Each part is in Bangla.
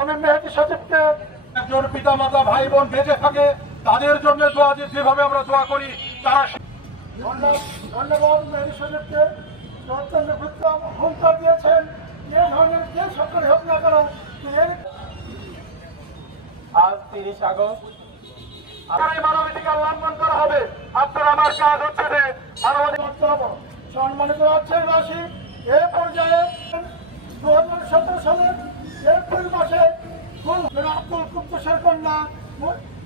আমি মেহেদী সচিবকে একজন পিতা মাতা ভাই বোন বেঁচে থাকে তাদের জন্য দোয়া, যেভাবে আমরা দোয়া করি তারা। ধন্যবাদ মেহেদী সচিবকে অত্যন্ত উত্তম হুঙ্কার দিয়েছেন। এ ধরনের যে সরকারি হোক না কেন, আজ 30 আগস্ট মানবাধিকার লঙ্ঘন করা হবে। আপনার আমার কাজ হচ্ছে যে মানবাধিকার সম্মানিত রাজ্যের বাসী এ পর্যায়ে 2017 সালের এপ্রিল মাসে আব্দুল কুদ্দুসের কন্যা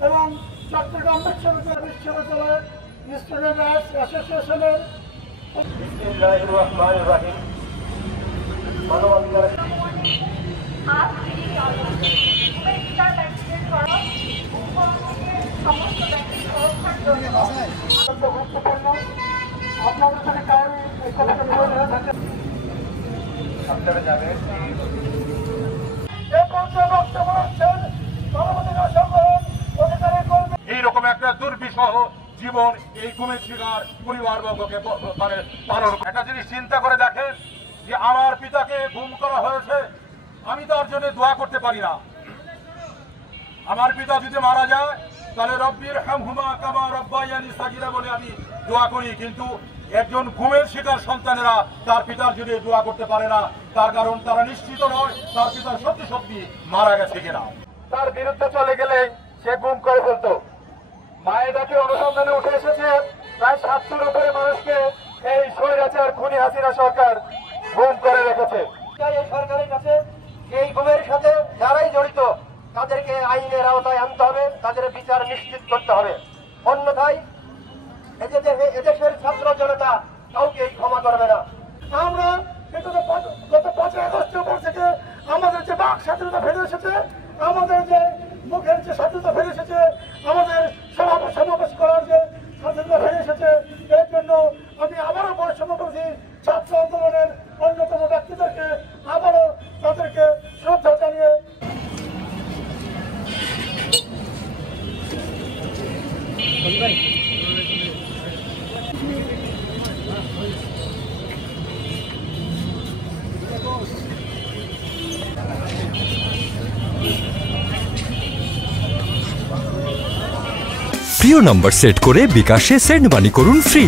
এবং চট্টগ্রাম বিশ্ববিদ্যালয়ের স্টুডেন্ট অ্যাসোসিয়েশনের বিসমিল্লাহির রহমানির রহিম মানবাধিকার গুরুত্বপূর্ণ। আপনাদের যদি কারণ এই কথাটা প্রয়োজন হয়ে থাকে আপনারা যাবেন। এইরকম একটা দুর্বিষহ জীবন এই গুমের শিকার পরিবারবর্গকে পালন। একটা জিনিস চিন্তা করে দেখেন যে আমার পিতাকে গুম করা হয়েছে, আমি তার জন্য দোয়া করতে পারি না। আমার পিতা যদি মারা যায় তাহলে রব্বির হামহুমা কামা রব্বায়ানি সাগীরা বলে আমি দোয়া করি, কিন্তু একজন গুমের শিকার সন্তানেরা তার পিতার জন্য দোয়া করতে পারে না। তার কারণ তারা নিশ্চিত নয় তার পিতা সত্যি সত্যি মারা গেছে কিনা। তার বিরুদ্ধে চলে গেলে সে গুম করে ফেলতো। মায়েদাকে অনুসন্ধানে উঠে এসেছে প্রায় 700-র উপরে মানুষকে এই স্বৈরাচার খুনি হাসিনা সরকার গুম করে রেখেছে। এই সরকারের কাছে এই গুমের সাথে যারাই জড়িত তাদেরকে আইনের আওতায় আনতে হবে, তাদের বিচার নিশ্চিত করতে হবে। অন্যথায় এদেশের ছাত্র জনতা কাউকে ক্ষমা করবে না। আমরা গত 5 আগস্টের পর থেকে আমাদের যে বাক স্বাধীনতা ফিরে এসেছে, আমাদের যে মুখের যে স্বাধীনতা ফিরে এসেছে, আমাদের সমাবেশ করার যে স্বাধীনতা ফিরে এসেছে, এর জন্য আমি আবারও বৈষম্য বিরোধী ছাত্র আন্দোলনের অন্যতম ব্যক্তিদেরকে আবারও তাদেরকে শ্রদ্ধা জানিয়ে প্রিয় নম্বর সেট করে বিকাশে সেন্ড মানি করুন ফ্রি।